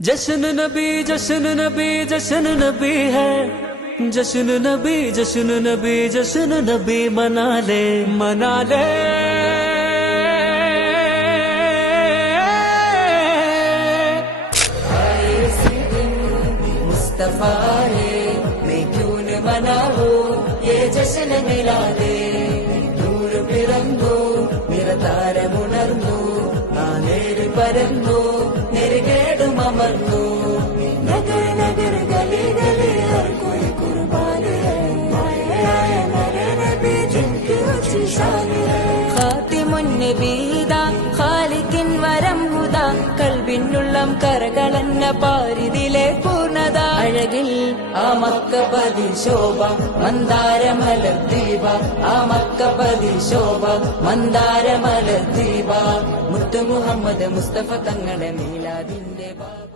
जश्न नबी जश्न नबी जश्न नबी है, जश्न नबी जश्न नबी जश्न नबी मना ले मना ले। मुस्तफा है मैं क्यों न मनाऊं ये जश्न मिला दे। दूर പിറന്നു നിറതാരമുണർന്നു നാനേറി പരന്നു നെരുകേടും അമർന്നു। നഗർ നഗർ ഗലി ഗലി ഹർ കോയി കുർബാൻ ഹൈ ആയ मेरे नबी जिनकी ऊंची शान है। ഖാതിമുൻ നബീദാ ഖാലിഖിൻ വരം ഹുദാ കൽബിനുള്ളം കരകളന്ന പാരിതിലെ പൂർണ്ണത। അഴകിൽ ആ മക്കപതി ശോഭ മന്ദാരമലർ ദീപ ആ മക്കപതി ശോഭ മന്ദാരമലർ ദീപ മുത്തു മുഹമ്മദ് മുസ്തഫ തങ്ങളുടെ മീലാദിന്റെ ബാബ।